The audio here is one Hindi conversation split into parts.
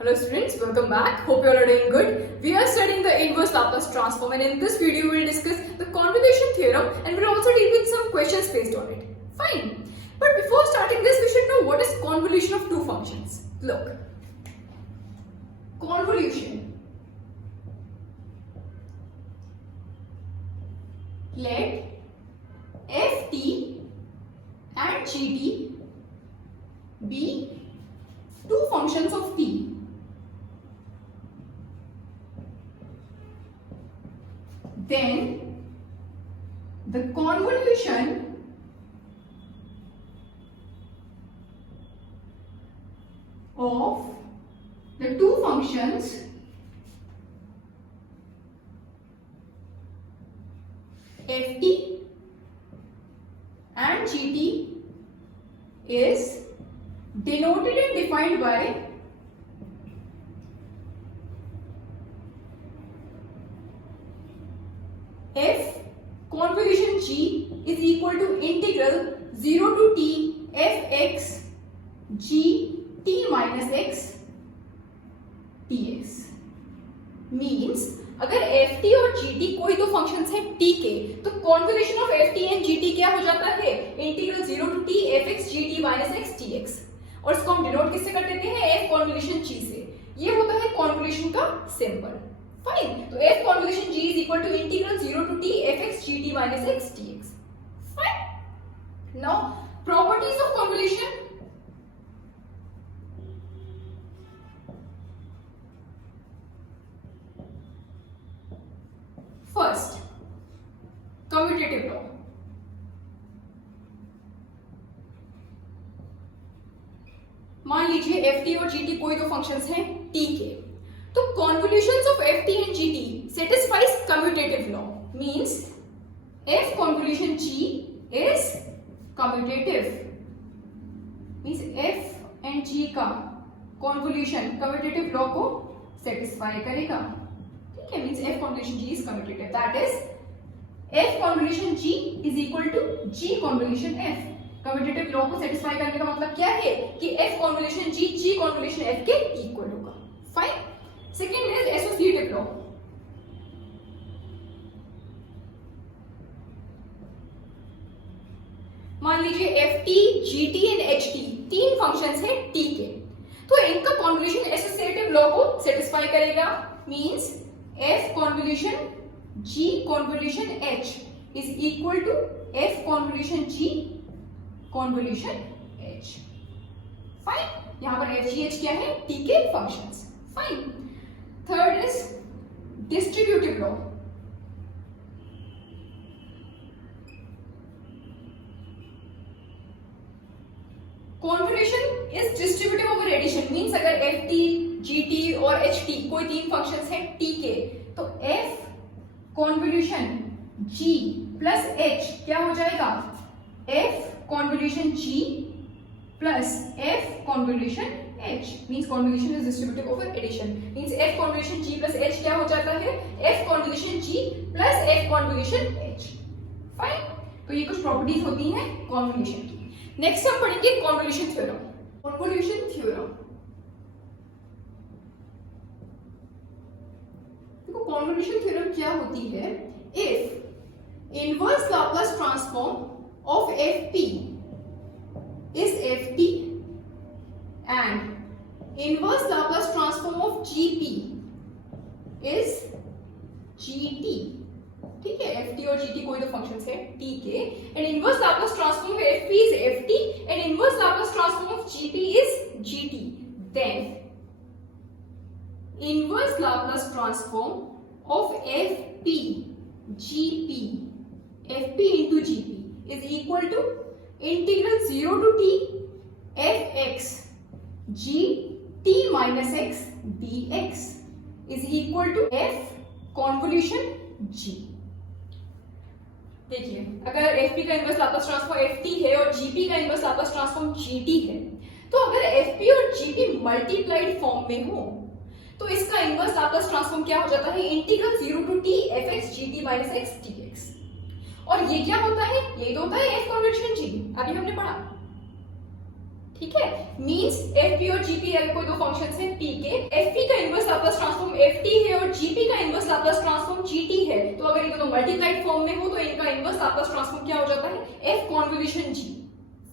Hello students, welcome back. Hope you all are doing good. We are studying the inverse Laplace transform, and in this video we will discuss the convolution theorem and we'll also deal with some questions based on it. Fine. But before starting this, we should know what is convolution of two functions. Look. Convolution. Let ft and gt be two functions of t. Then the convolution of the two functions ft and gt is denoted and defined by f convolution g is equal to integral 0 to t fx g t minus x dx. Means अगर ft और gt कोई दो फंक्शंस हैं t के, तो convolution of ft and gt क्या हो जाता है? Integral 0 to t fx gt minus x dx. और इसको हम डिनोट किससे कर देते हैं? f कॉन्वोल्यूशन g से. ये होता है कॉन्वोल्यूशन का सिंबल. फाइन. तो f convolution g is equal to integral 0 to t fx gt minus x dx. Fine. Now properties of convolution. First, commutative law. मान लीजिए ft और gt कोई दो फंक्शंस हैं t के, तो convolutions of ft and gt satisfies commutative law. Means f convolution g is commutative. Means f and g का कॉन्वोल्यूशन कम्यूटेटिव लॉ को सेटिस्फाई करेगा. ठीक है. Means f convolution g is commutative. That is f convolution g is equal to g convolution f. Commutative law को सेटिस्फाई करने का मतलब क्या है? कि f convolution g convolution f के इक्वल होगा. Fine. Second is associative law. मान लीजिए ft, gt एंड ht तीन फंक्शंस हैं t के, तो इनका कॉन्वोल्यूशन एसोसिएटिव लॉ को सेटिस्फाई करेगा. Means f convolution g convolution h is equal to f convolution g convolution h. Fine. यहां पर f g h क्या है? t के functions. Fine. Third is distributive law. Convolution is distributive over addition. Means अगर ft, gt और ht कोई तीन फंक्शंस हैं t के, तो f convolution g plus h क्या हो जाएगा? f convolution g plus f convolution h. Means convolution is distributive over addition. Means f convolution g plus h क्या हो जाता है? f convolution g plus f convolution h. Fine. तो ये कुछ प्रॉपर्टीज होती हैं कॉन्वोल्यूशन की. नेक्स्ट हम पढ़ेंगे कॉन्वोल्यूशन थ्योरम. Convolution theorem. देखो कॉन्वोल्यूशन थ्योरम क्या होती है? If inverse Laplace transform of fp is ft and inverse Laplace transform of gp is gt. ठीक है. ft और gt कोई दो फंक्शंस है t के, and inverse Laplace transform of fp is ft and inverse Laplace transform of gp is gt. Then inverse Laplace transform of fp gp fp into gp is equal to integral 0 to t fx g t minus x dx is equal to f convolution g. देखिए अगर fp का इनवर्स लाप्लास ट्रांसफॉर्म ft है और gp का इनवर्स लाप्लास ट्रांसफॉर्म gt है, तो अगर fp और gp मल्टीप्लाइड फॉर्म में हो, तो इसका इनवर्स लाप्लास ट्रांसफॉर्म क्या हो जाता है? Integral 0 to t fx gt minus x dx. और ये क्या होता है? ये तो होता है f कन्वर्शन g. अभी हमने पढ़ा. ठीक है, मींस एफ पी और जीपी अगर कोई दो फंक्शंस हैं पी के, एफ पी का inverse Laplace transform F T है और जीपी का इनवर्स लाप्लास ट्रांसफॉर्म जीटी है, तो अगर ये दोनों मल्टीप्लाइड फॉर्म में हो तो इनका इनवर्स लाप्लास ट्रांसफॉर्म क्या हो जाता है, F convolution G.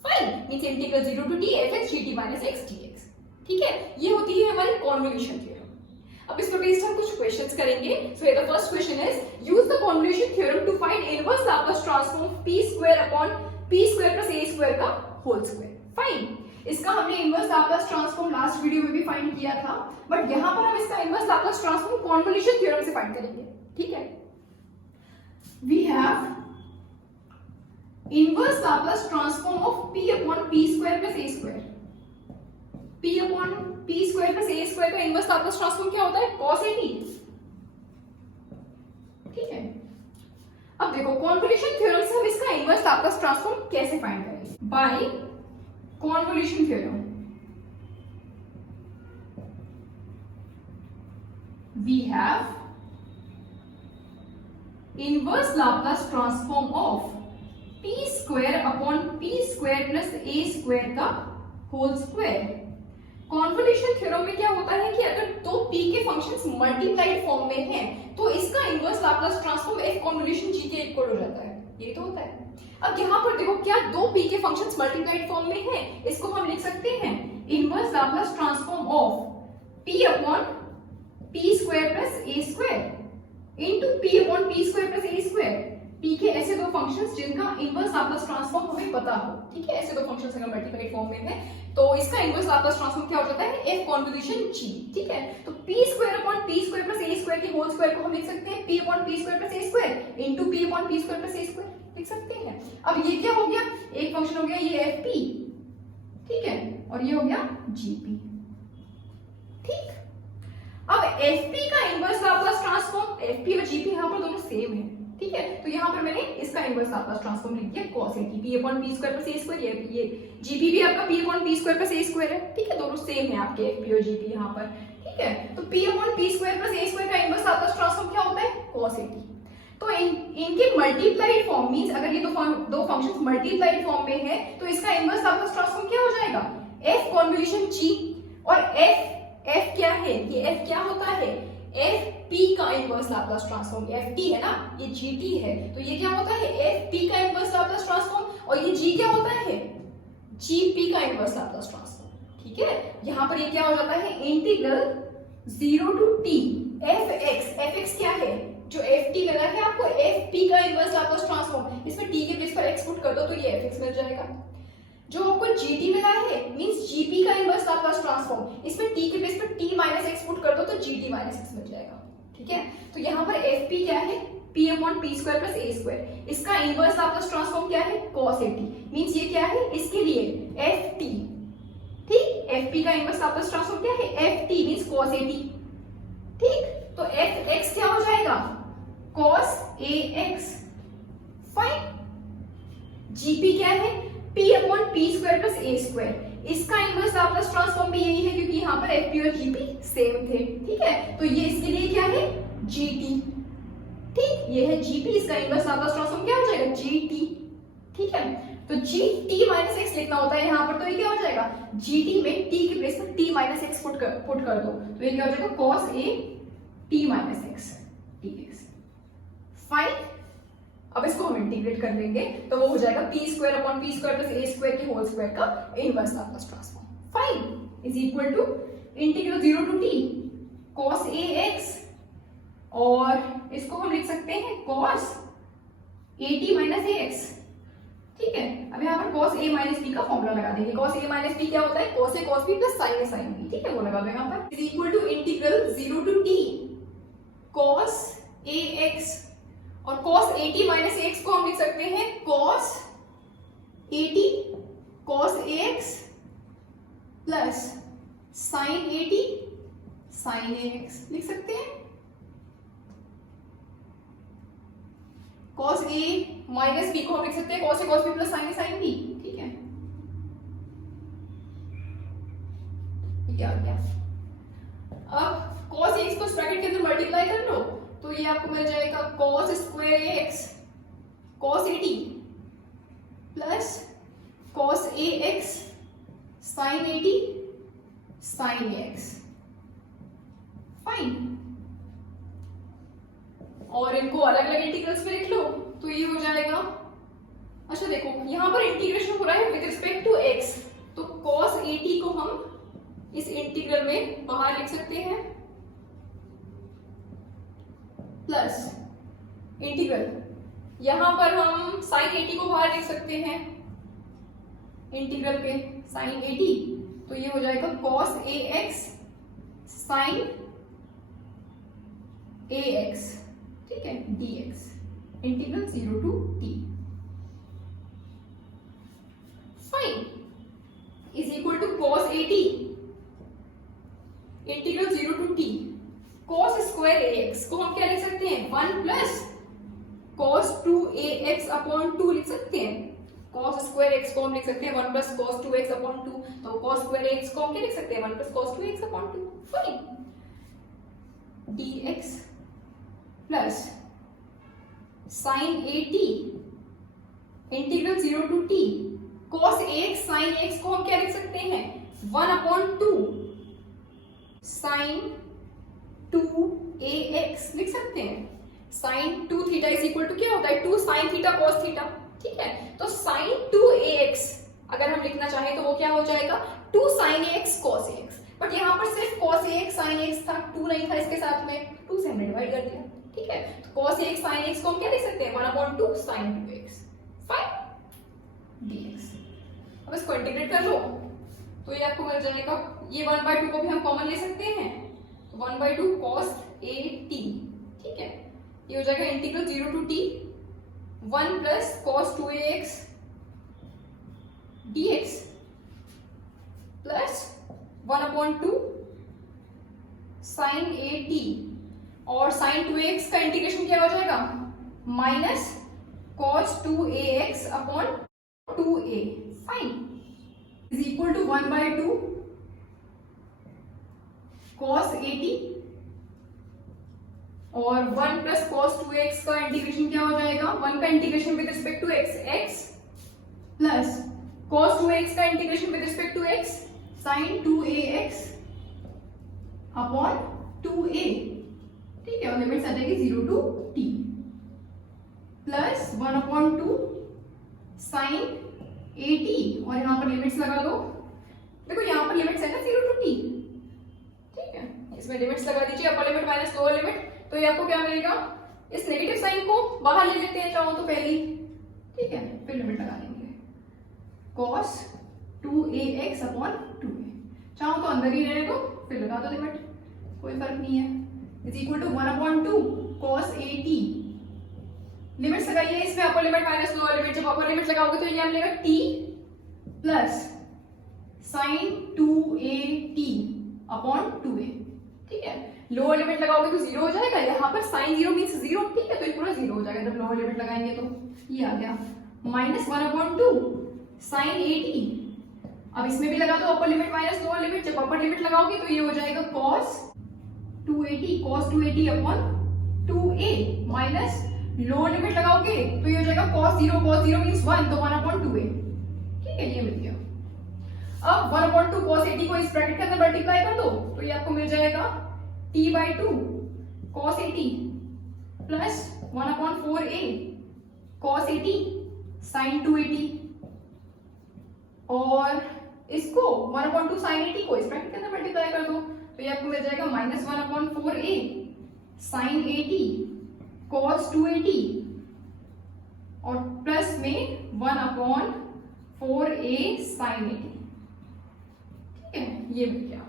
Fine, means integral 0 to t fx gt minus x dx। ठीक है, ये होती है हमारी कॉन्वोल्यूशन थ्योरम। अब इसको बेस्ड हम कुछ क्वेश्चंस करेंगे। So the first question is use the convolution theorem to find inverse Laplace transform p square upon p square plus a square का होल स्क्वायर। फाइन, इसका हमने inverse Laplace transform last video में भी फाइंड किया था, बट यहां पर हम इसका inverse Laplace transform convolution theorem से फाइंड करेंगे। ठीक है, we have inverse Laplace transform of p upon p square plus a square. p upon p square plus a square का इनवर्स लाप्लास ट्रांसफॉर्म क्या होता है, cos at। ठीक है, अब देखो कॉन्वोल्यूशन थ्योरम से हम इसका इनवर्स लाप्लास ट्रांसफॉर्म कैसे फाइंड करेंगे, by convolution theorem we have inverse Laplace transform of p square upon p square plus a square का होल स्क्वायर। कॉन्वोल्यूशन थ्योरम में क्या होता है कि अगर दो p के फंक्शंस मल्टीप्लाइड फॉर्म में हैं तो इसका inverse Laplace transform f convolution g के इक्वल हो जाता है, ये तो होता है। अब यहाँ पर देखो क्या दो p के फंक्शंस मल्टीप्लाइड फॉर्म में हैं, इसको हम लिख सकते हैं inverse Laplace transform of p upon p square plus a square into p upon p square plus a square. p के ऐसे दो फंक्शंस जिनका इनवर्स लाप्लास ट्रांसफॉर्म हमें पता हो। ठीक है, ऐसे दो फंक्शंस अगर मल्टीप्लाइड फॉर्म में है तो इसका इनवर्स लाप्लास ट्रांसफॉर्म क्या हो जाता है, f कॉन्वोल्यूशन g। ठीक है, तो p square upon p square plus a square के होल स्क्वायर को हम लिख सकते हैं p upon p square plus a square into p upon p square plus a square लिख सकते हैं। अब ये क्या हो गया, एक फंक्शन हो गया ये fp, ठीक है, और ये हो गया gp। ठीक, अब fp का इनवर्स लाप्लास ट्रांसफॉर्म, fp और gp यहां पर दोनों सेम है। ठीक है, तो यहां पर मैंने इसका इनवर्स लाप्लास ट्रांसफॉर्म लिख दिया cos at p upon p square plus a square. ये gp भी आपका p upon p square plus a square है। ठीक है, दोनों सेम है आपके fp और gp यहां पर। ठीक है, तो p upon p square plus a square का इनवर्स लाप्लास ट्रांसफॉर्म क्या होता है, cos at। तो इनके मल्टीप्लाइड फॉर्म मींस अगर ये दो फंक्शंस मल्टीप्लाइड फॉर्म में है तो इसका इनवर्स लाप्लास ट्रांसफॉर्म क्या हो जाएगा, f कॉन्वोल्यूशन g। और f क्या है, ये f क्या होता है, fp का इनवर्स लाप्लास ट्रांसफॉर्म। ft है ना, ये gt है, तो ये क्या होता है fp का इनवर्स लाप्लास ट्रांसफॉर्म, और ये g क्या होता है, gp का इनवर्स लाप्लास ट्रांसफॉर्म। ठीक है, यहां पर ये क्या हो जाता है इंटीग्रल 0 टू t fx क्या है, जो ft मिला है आपको fp का इनवर्स लाप्लास ट्रांसफॉर्म, इसमें t के प्लेस पर x पुट कर दो तो ये fx मिल जाएगा। जो आपको gt मिला है मींस gp का इनवर्स लाप्लास ट्रांसफॉर्म, इसमें t के प्लेस पर t माइनस x पुट कर दो तो gt माइनस x मिल जाएगा। ठीक है, तो यहाँ पर fp क्या है, p upon p square plus a square. इसका इनवर्स लाप्लास ट्रांसफॉर्म क्या है, cos at, मींस ये क्या है, इसके लिए ft। ठीक, fp का इनवर्स लाप्लास ट्रांसफॉर्म क्या है, ft मींस cos at। ठीक, तो fx क्या हो जाएगा, cos ax। फाइन, gp क्या है, p upon p square plus a square. इसका इनवर्स लाप्लास ट्रांसफॉर्म भी यही है क्योंकि यहाँ पर fp और gp सेम थे। ठीक है, तो ये इसके लिए क्या है, gt। ठीक, ये है gp, इसका इनवर्स लाप्लास ट्रांसफॉर्म क्या हो जाएगा, gt। ठीक है, तो gt माइनस x लिखना होता है यहाँ पर, तो ये क्या हो जाएगा, gt में t के प्लेस पर t माइनस x पुट कर दो तो ये क्या हो जाएगा, cos a t minus x dx। Fine, अब इसको हम इंटीग्रेट कर लेंगे तो वो हो जाएगा p square upon p square plus a square के होल स्क्वायर का inverse Laplace transform. Fine, is equal to integral 0 to t cos ax, और इसको हम लिख सकते हैं cos at माइनस ax। ठीक है, अब यहाँ पर cos a माइनस b का फॉर्मूला लगा देंगे। cos a माइनस b क्या होता है, cos a cos b plus sin a sin b। ठीक है, वो लगा दो यहाँ पर, is equal to integral 0 to t cos ax, और cos at माइनस ax को हम लिख सकते हैं cos at cos ax plus sin at sin ax लिख सकते हैं। cos a माइनस b को हम लिख सकते हैं cos a cos b plus sin a sin b। ठीक है, क्या हो गया, अब cos ax को ब्रैकेट के अंदर मल्टीप्लाई कर लो तो ये आपको मिल जाएगा cos square ax cos at plus cos ax sine 80 sine x, fine. और इनको अलग अलग इंटीग्रल्स में लिख लो तो ये हो जाएगा, अच्छा देखो यहां पर इंटीग्रेशन हो रहा है विद रिस्पेक्ट टू x, तो cos 80 को हम इस इंटीग्रल में बाहर लिख सकते हैं, प्लस इंटीग्रल यहां पर हम sin 80 को बाहर लिख सकते हैं इंटीग्रल पे sin 80, तो ये हो जाएगा cos ax sin ax, ठीक है, dx, integral 0 to t, fine, is equal to cos 80 integral 0 to t cos square ax को हम क्या लिख सकते हैं, 1 प्लस cos 2ax अपॉन 2 लिख सकते हैं। cos स्क्वायर x को हम लिख सकते हैं 1 प्लस cos 2x अपॉन 2, तो cos स्क्वायर x को हम क्या लिख सकते हैं 1 plus cos 2x upon 2, fine, dx plus sin 80 integral 0 to t cos ax sin x को हम क्या लिख सकते हैं 1 अपॉन 2 sin 2ax लिख सकते हैं। sin 2 theta is equal to क्या होता है 2 sin थीटा cos थीटा, ठीक है, तो sin 2ax अगर हम लिखना चाहें तो वो क्या हो जाएगा 2 sin ax cos ax, but यहाँ पर सिर्फ cos ax sin ax था, 2 नहीं था इसके साथ में, 2 से हमने डिवाइड कर दिया, ठीक है, तो cos ax sin ax को हम क्या लिख सकते हैं 1 upon 2 sin 2x, fine, dx। अब इसको इंटीग्रेट कर लो तो ये आपको मिल जाएगा, ये 1/2 को भी हम कॉमन ले सकते हैं, 1/2 cos at, ठीक है, ये हो जाएगा integral 0 to t 1 plus cos 2ax dx plus 1 upon 2 sin at, और sin 2ax का इंटीग्रेशन क्या हो जाएगा minus cos 2ax upon 2a, fine, is equal to 1/2 cos 80 और 1 प्लस cos 2x का इंटीग्रेशन क्या हो जाएगा 1 का integration with respect to x, x प्लस cos 2x का integration with respect to x sin 2ax upon 2a, ठीक है, और लिमिट्स आ जाएगी 0 to t plus 1 upon 2 sin 80, और यहाँ पर लिमिट्स लगा दो, देखो यहाँ पर लिमिट्स है ना 0 to t, ठीक है, इसमें लिमिट्स लगा दीजिए, अपर लिमिट माइनस लोअर लिमिट, तो ये आपको क्या मिलेगा, इस नेगेटिव साइन को बाहर ले लेते हैं चाहो तो पहली, ठीक है, फिर लिमिट लगा देंगे cos 2ax अपॉन 2a, चाहो तो अंदर ही रहने दो फिर लगा दो लिमिट, कोई फर्क नहीं है, is equal to 1 upon 2 cos 80, limits लगाइए इसमें, upper limit minus lower limit, जब अपर लिमिट लगाओगे तो ये मिलेगा t plus sin 2at upon 2a, ठीक है, लोअर लिमिट लगाओगे तो 0 हो जाएगा, यहाँ पर sin 0 मींस 0, ठीक है, तो ये पूरा 0 हो जाएगा जब लोअर लिमिट लगाएंगे, तो ये आ गया माइनस 1 अपॉन 2 sin 80, अब इसमें भी लगा दो अपर लिमिट माइनस लोअर लिमिट, जब अपर लिमिट लगाओगे तो ये हो जाएगा cos 280 upon 2a, minus lower limit लगाओगे तो ये हो जाएगा cos 0 मींस 1, तो 1 अपॉन 2a, ठीक है, ये मिल गया। अब 1 अपॉन 2 cos 80 को इस ब्रैकेट के अंदर मल्टीप्लाई कर दो तो ये आपको मिल जाएगा t/2 cos 80 plus 1 upon 4a cos 80 sin 280, और इसको 1 अपॉन 2 sin 80 को इस ब्रैकेट के अंदर मल्टीप्लाई कर दो तो ये आपको मिल जाएगा minus 1 upon 4a sin 80 cos 280, और प्लस में 1 अपॉन 4a sin 80, ठीक है, ये मिल गया।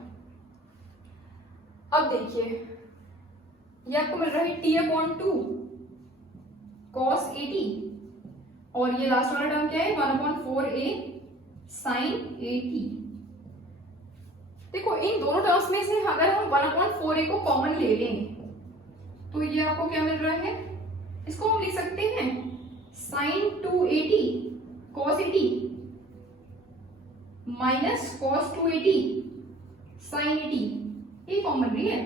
अब देखिए ये आपको मिल रहा है t अपॉन 2 cos 80, और ये लास्ट वाला टर्म क्या है 1 अपॉन 4a sin 80। देखो इन दोनों टर्म्स में से अगर हम 1 अपॉन 4a को कॉमन ले लें तो ये आपको क्या मिल रहा है, इसको हम लिख सकते हैं sin 280 cos 80 minus cos 280 sin 80, ये कॉमन रही है,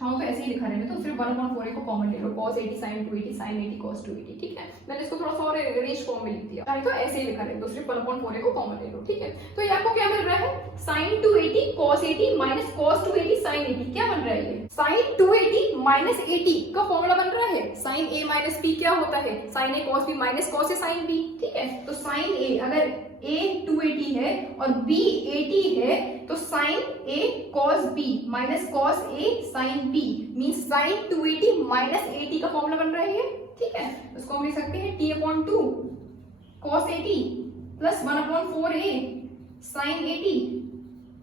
चाहो तो ऐसे ही लिखा रहने तो सिर्फ 1/4a को कॉमन ले लो, cos 80 sin 280 sin 80 cos 280, ठीक है। मैंने इसको थोड़ा सा और अरेंज फॉर्म में लिख दिया, चाहे तो ऐसे ही लिखा रहने तो सिर्फ 1/4a को कॉमन ले लो, ठीक है। तो ये आपको क्या मिल रहा है, sin 280 cos 80 minus cos 280 sin 80, क्या बन रहा है ये, sin 280 माइनस 80 का फॉर्मूला बन रहा है, sin a माइनस b क्या होता है, sin a cos b minus cos a sin b, ठीक है। तो sin a अगर a 280 है और b 80 है तो sin a cos b minus cos a sin b means sin 280 minus 80 का फॉर्मूला बन रहा है ये, ठीक है। उसको हम लिख सकते हैं t/2 cos 80 plus 1/4a sin 80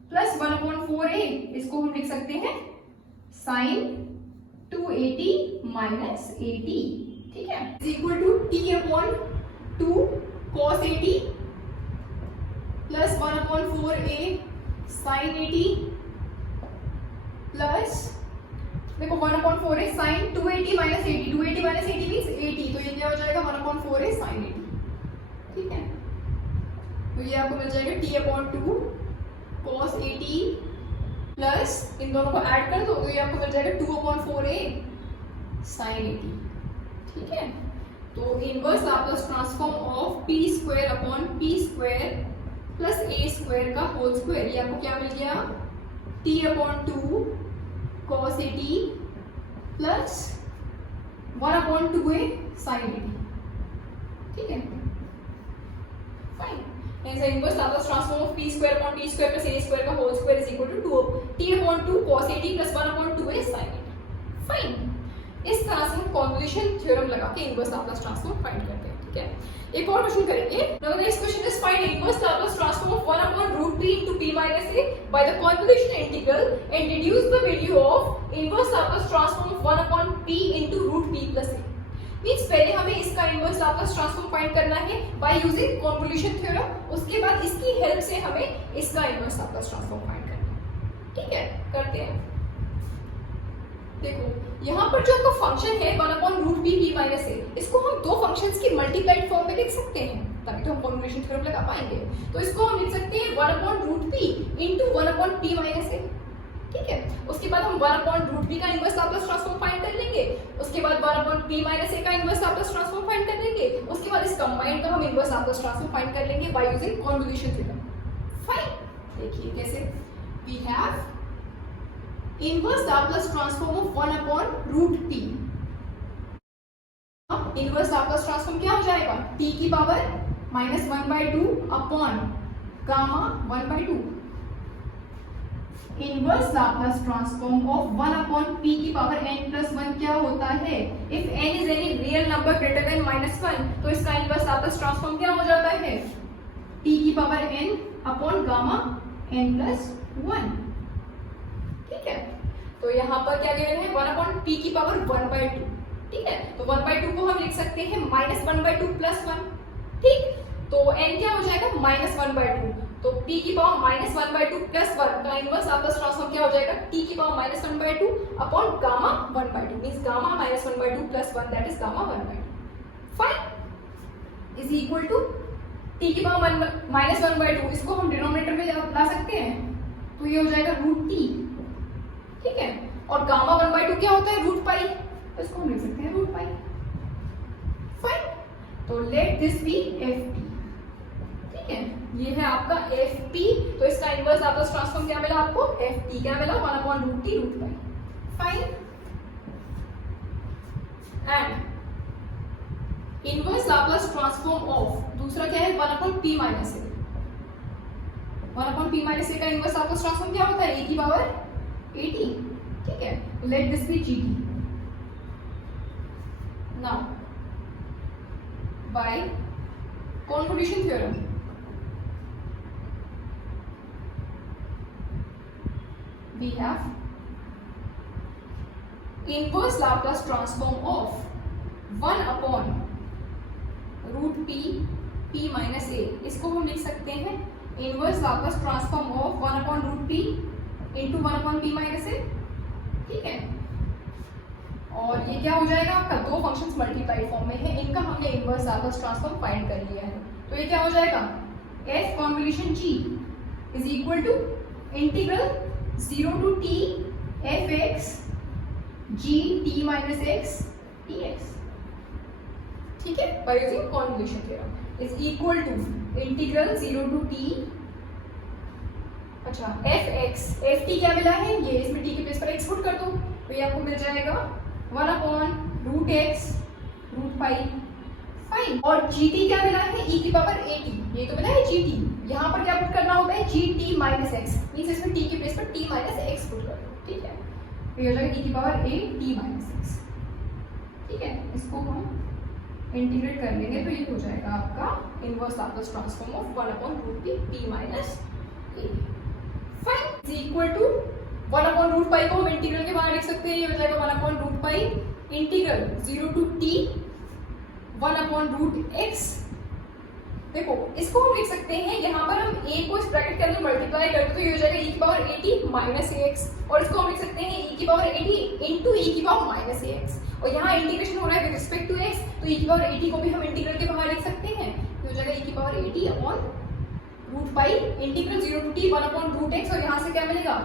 plus 1/4a, इसको हम लिख सकते हैं sin 280 माइनस 80, ठीक है, is equal to t/2 cos 80 plus 1/4a sin 80 plus देखो 1/4a sin 280 minus 80, 280 minus 80 means 80, तो ये क्या हो जाएगा 1/4a sin 80, ठीक है। तो ये आपको मिल जाएगा t/2 cos 80 प्लस इन दोनों को ऐड कर दो तो ये आपको मिल जाएगा 2/4a sin 80, ठीक है। तो inverse Laplace transform of p square upon p square plus a square का होल स्क्वायर, ये आपको क्या मिल गया, t/2 cos 80 plus 1/2a sin 80, ठीक है, fine. Inverse Laplace transform of p square upon p square plus a square का whole square is equal to t/2 cos 80 plus 1/2a sin 80, fine. इस तरह से हम कॉन्वोल्यूशन थ्योरम लगा के इनवर्स लाप्लास ट्रांसफॉर्म फाइंड करते हैं, ठीक है। एक और क्वेश्चन करेंगे। Now the next question is find inverse Laplace transform of 1/√p into p minus a by the convolution integral and deduce the value of inverse Laplace transform of 1/p into √p plus a। Means पहले हमें इसका इनवर्स लाप्लास ट्रांसफॉर्म फाइंड करना है बाय यूजिंग कॉन्वोल्यूशन थ्योरम, उसके बाद इसकी हेल्प से हमें इसका इनवर्स लाप्लास ट्रांसफॉर्म फाइंड करना है, ठीक है, करते हैं। देखो यहाँ पर जो आपका फंक्शन है 1/√p p minus a, इसको हम दो फंक्शंस की मल्टीप्लाइड फॉर्म में लिख सकते हैं, तभी तो हम कॉन्वोल्यूशन थ्योरम लगा पाएंगे। तो इसको हम लिख सकते हैं 1/√p into 1/p minus a, ठीक है। उसके बाद हम 1/√p का इनवर्स लाप्लास ट्रांसफॉर्म फाइंड कर लेंगे, उसके बाद 1/p minus a का इनवर्स लाप्लास ट्रांसफॉर्म फाइंड कर लेंगे, उसके बाद इस कंबाइंड का हम इनवर्स लाप्लास ट्रांसफॉर्म फाइंड कर लेंगे by using convolution theorem, fine. देखिए कैसे, we have inverse Laplace transform of 1/√p। अब इनवर्स लाप्लास ट्रांसफॉर्म क्या हो जाएगा, t की power -1/2 upon gamma 1/2। Inverse Laplace transform of 1/p की पावर n+1 क्या होता है, if n is any real number greater than -1 तो इसका इनवर्स लाप्लास ट्रांसफॉर्म क्या हो जाता है, t की power n upon gamma n+1, ठीक है। तो यहाँ पर क्या गिवन है 1/p की पावर 1/2, ठीक है। तो 1/2 को हम लिख सकते हैं -1/2 + 1, ठीक। तो n क्या हो जाएगा -1/2, तो p की पावर -1/2 + 1 का इनवर्स लाप्लास ट्रांसफॉर्म क्या हो जाएगा, t की power -1/2 upon gamma 1/2 means gamma -1/2 + 1 that is gamma 1/2, fine, is equal to t की पावर -1/2, इसको हम डिनोमिनेटर में ला सकते हैं तो ये हो जाएगा √t, ठीक है। और गामा 1/2 क्या होता है, √π, तो इसको हम लिख सकते हैं √π, फाइन। तो लेट दिस बी ft, ठीक है, ये है आपका ft। तो इसका इनवर्स लाप्लास ट्रांसफॉर्म क्या मिला आपको, ft क्या मिला 1/√t √π, fine. And inverse Laplace transform of दूसरा क्या है 1/p minus a। 1/p minus a का इनवर्स लाप्लास ट्रांसफॉर्म क्या होता है, a की पावर 80, ठीक है। Let this be gt। Now by convolution theorem we have inverse Laplace transform of 1/√p p minus a, इसको हम लिख सकते हैं inverse Laplace transform of 1/√p into 1/p minus a, ठीक है। और ये क्या हो जाएगा आपका, दो फंक्शंस मल्टीप्लाइड फॉर्म में है, इनका हमने इनवर्स लाप्लास ट्रांसफॉर्म फाइंड कर लिया है। तो ये क्या हो जाएगा, f convolution g is equal to integral 0 to t fx G T minus X T X, ठीक है, by using convolution theorem is equal to integral 0 to T, अच्छा एफ एक्स, एफ टी क्या मिला है, ये इसमें टी के प्लेस पर एक्स पुट कर दो तो ये आपको मिल जाएगा 1 upon root X root pi, fine. और जी टी क्या मिला है, ई की पावर ए टी, ये तो मिला है जी टी, यहाँ पर क्या पुट करना होता है जी टी माइनस एक्स, मीन्स इसमें टी के प्लेस पर टी माइनस एक्स पुट कर दो, ठीक है, तो ये हो जाएगा ई की power A T minus x, ठीक है, इसको हम इंटीग्रेट कर लेंगे तो ये हो जाएगा आपका inverse Laplace transform of 1 upon root P T minus A, fine, is equal to 1 upon root pi को हम इंटीग्रल के बाहर लिख सकते हैं, ये हो जाएगा 1 upon root pi integral 0 to T 1 upon root X, देखो इसको हम लिख सकते हैं, यहाँ पर हम a को इस ब्रैकेट के अंदर मल्टीप्लाई कर दो तो ये हो जाएगा e की पावर at माइनस ax, और इसको हम लिख सकते हैं e की पावर at इंटू e की पावर माइनस ax, और यहाँ इंटीग्रेशन हो रहा है विद रिस्पेक्ट टू x तो e की पावर at को भी हम इंटीग्रल के बाहर लिख सकते हैं, ये हो जाएगा e की power at upon root pi integral 0 to t 1 upon root x, और यहाँ से क्या मिलेगा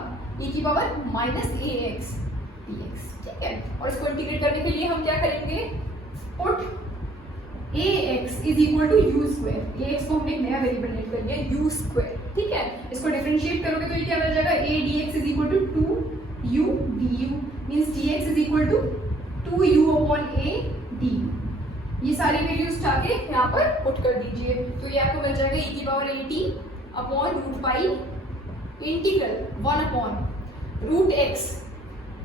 e की पावर माइनस ax dx, ठीक है, और इसको इंटीग्रेट करने के लिए हम क्या करेंगे, put ax is equal to U square, ax को हमने एक नया वेरिएबल लेट कर लिया यू स्क्वायर, ठीक है, इसको डिफरेंशिएट करोगे तो ये क्या मिल जाएगा a dx is equal to 2u du, means dx is equal to 2u upon a du, ये सारी वैल्यूज उठा के यहाँ पर पुट कर दीजिए तो ये आपको मिल जाएगा e की power at upon root pi integral 1 upon root x,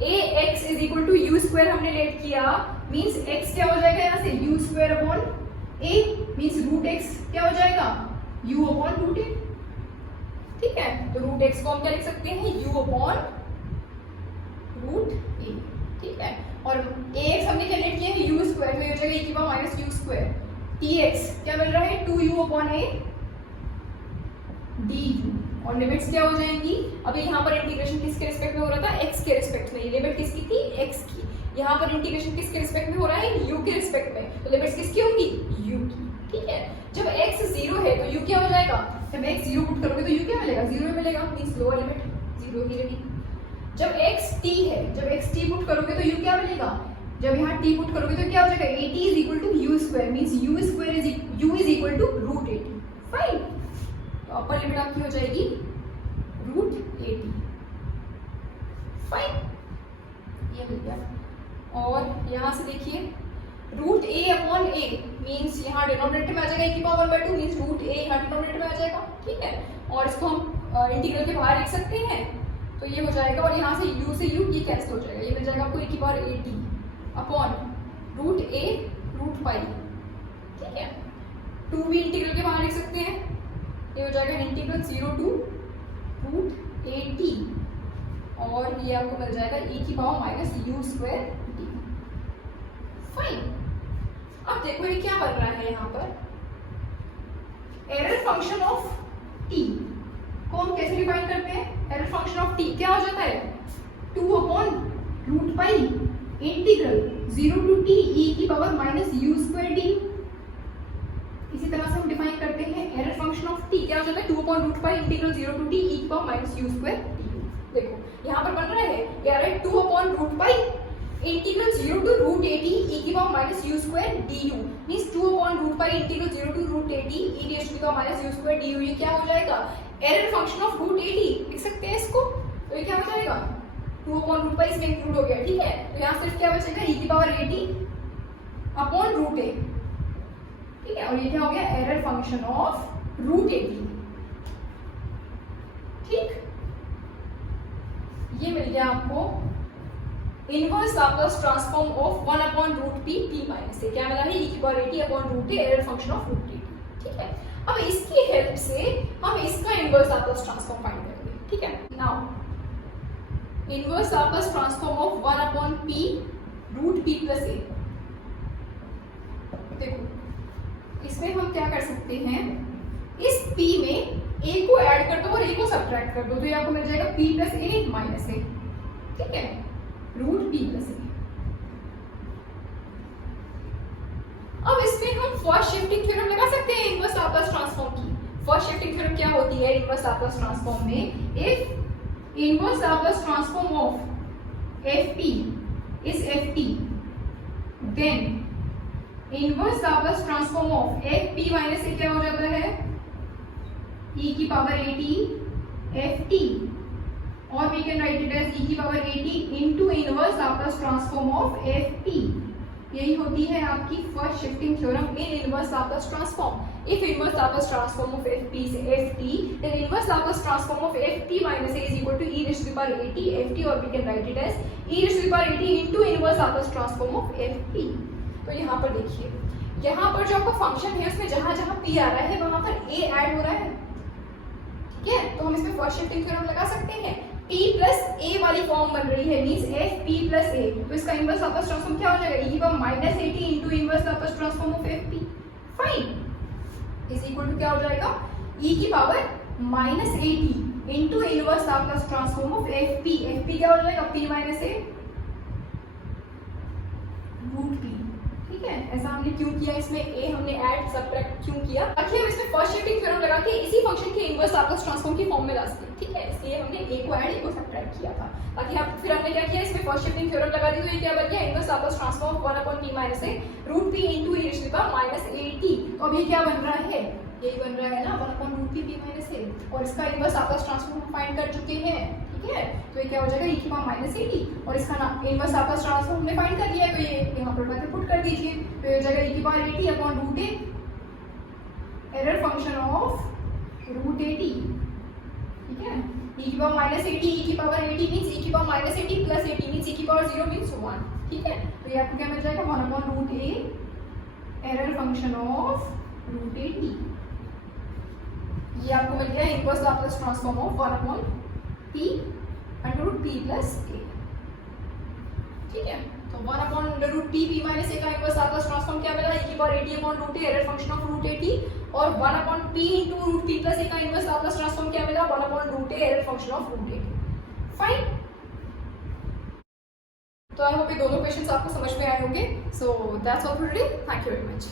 ax is equal to U square हमने लेट किया, मींस x क्या हो जाएगा यहाँ से u square upon a, means root x क्या हो जाएगा u अपॉन रूट a, ठीक है, तो रूट x को हम क्या लिख सकते हैं u अपॉन रूट a, ठीक है, और ax हमने क्या लेट किया है u स्क्वायर, तो ये हो जाएगा e की power minus u square, tx क्या मिल रहा है 2u अपॉन a du, और लिमिट्स क्या हो जाएंगी, अभी यहाँ पर इंटीग्रेशन किसके रिस्पेक्ट में हो रहा था, x के रिस्पेक्ट में, लिमिट किसकी थी x की, यहाँ पर इंटीग्रेशन किसके रिस्पेक्ट में हो रहा है u के रिस्पेक्ट में, तो लिमिट्स किसकी होंगी u की, ठीक है, जब x 0 है तो u क्या हो जाएगा, जब x 0 पुट करोगे तो u क्या मिलेगा 0 मिलेगा, मींस लोअर लिमिट 0 ही रहेगी, जब x t है, जब x t पुट करोगे तो u क्या मिलेगा, जब यहाँ t पुट करोगे तो क्या हो जाएगा at is equal to u square, means u square is u is equal to root 80, fine, तो अपर लिमिट आपकी हो जाएगी रूट 80, फाइन, ये मिल गया, और यहाँ से देखिए root a upon a means यहाँ डिनोमिनेटर में आ जाएगा e की पावर 1/2, मींस रूट a यहाँ डिनोमिनेटर में आ जाएगा, ठीक है, और इसको हम इंटीग्रल के बाहर लिख सकते हैं तो ये हो जाएगा, और यहाँ से u से u ये कैंसिल हो जाएगा, ये मिल जाएगा आपको e की power at upon root a root pi, ठीक है, 2 भी इंटीग्रल के बाहर लिख सकते हैं, ये हो जाएगा इंटीग्रल 0 टू रूट at, और ये आपको मिल जाएगा e की power minus u square d, fine. अब देखो ये क्या बन रहा है यहाँ पर, एरर फंक्शन ऑफ t को हम कैसे डिफाइन करते हैं, एरर फंक्शन ऑफ t क्या हो जाता है 2 upon root pi integral 0 to t e की power minus u square d, इसी तरह से हम डिफाइन करते हैं एरर फंक्शन ऑफ t क्या हो जाता है 2 upon root pi integral 0 to t e की power minus u square du, देखो यहाँ पर बन रहा है error 2 upon root pi integral 0 to root at e की power minus u square du, means 2 upon root pi integral 0 to root at e raise to the power minus u square du, ये क्या हो जाएगा error function of root at, लिख सकते हैं इसको, तो ये क्या हो जाएगा 2 अपॉन रूट पाई इसमें इंक्लूड हो गया, ठीक है, तो यहाँ सिर्फ क्या बचेगा e की power at upon root a, ठीक है, और ये क्या हो गया एरर फंक्शन ऑफ रूट 80, ठीक, ये मिल गया आपको inverse Laplace transform of 1 upon root P T minus a, क्या मिला है e की power 80 upon root a, error function of root 80, ठीक है, अब इसकी हेल्प से हम इसका इनवर्स लाप्लास ट्रांसफॉर्म फाइंड करेंगे, ठीक है, now inverse Laplace transform of 1 upon p root p plus a, देखो इसमें हम क्या कर सकते हैं, इस p में a को ऐड कर दो और a को सब्ट्रैक्ट कर दो तो ये आपको मिल जाएगा p प्लस ए माइनस ए, ठीक है, रूट p प्लस ए। अब इसमें हम फर्स्ट शिफ्टिंग थ्योरम लगा सकते हैं इनवर्स लाप्लास ट्रांसफॉर्म की। फर्स्ट शिफ्टिंग थ्योरम क्या होती है इनवर्स लाप्लास ट्रांसफॉर्म में, if inverse Laplace transform of fp is then inverse Laplace transform of F p minus a क्या हो जाता है, e की पावर at ft, और we can write it as e की power at into inverse Laplace transform of fp. यही होती है आपकी first shifting theorem in inverse Laplace transform. If inverse Laplace transform of fp is ft, then inverse Laplace transform of ft minus a is equal to e raised to the power at ft, or we can write it as e raised to the power at into inverse Laplace transform of fp. तो यहाँ पर देखिए, यहाँ पर जो आपका फंक्शन है उसमें जहां जहां p आ रहा है वहां पर a ऐड हो रहा है. ठीक है, तो हम इसमें फर्स्ट शिफ्टिंग थ्योरम लगा सकते हैं. p प्लस a वाली फॉर्म बन रही है, means f p plus a, तो इसका इनवर्स लाप्लास ट्रांसफॉर्म क्या हो जाएगा, e की power minus at into inverse Laplace transform of fp. Fine, is equal to क्या हो जाएगा, e की power minus at into inverse Laplace transform of fp. fp क्या हो जाएगा, p minus a root p. ठीक है, ऐसा हमने क्यों किया, इसमें a हमने ऐड सबट्रैक्ट क्यों किया, ताकि हम इसमें फर्स्ट शिफ्टिंग थ्योरम लगा के इसी फंक्शन के इनवर्स लाप्लास ट्रांसफॉर्म की फॉर्म में ला सकें. ठीक है, इसलिए हमने a को ऐड a को सबट्रैक्ट किया था, ताकि हम फिर हमने क्या किया, इसमें फर्स्ट शिफ्टिंग थ्योरम लगा दी, तो ये क्या बन गया, inverse Laplace transform 1/p minus a root p into e raised to the power minus at. तो अब ये क्या बन रहा है, यही बन रहा है ना 1/रूट p माइनस a, और इसका इनवर्स लाप्लास ट्रांसफॉर्म हम फाइंड कर चुके हैं. ठीक है, तो ये क्या हो जाएगा, e की पावर माइनस at, और इसका इनवर्स लाप्लास ट्रांसफॉर्म हमने फाइंड कर लिया, तो ये यहाँ पर बातें पुट कर दीजिए. तो ये हो जाएगा e की power at upon root a, error function of root at. ठीक है, e की पावर माइनस at, e की पावर at मींस e की power minus at plus at means e की पावर 0 मींस 1. ठीक है, तो ये आपको क्या मिल जाएगा, 1/रूट a, error function of root at. ये आपको मिल गया inverse Laplace transform of 1/p under root p plus a. ठीक है, तो 1/रूट p माइनस a का इनवर्स लाप्लास ट्रांसफॉर्म क्या मिला, e की power at upon root a, error function of root at, और 1/p into root p plus a का इनवर्स लाप्लास ट्रांसफॉर्म क्या मिला, 1/रूट a, error function of root a. Fine, तो आई होप ये दोनों क्वेश्चंस आपको समझ में आए होंगे. So that's all for today. Thank you very much.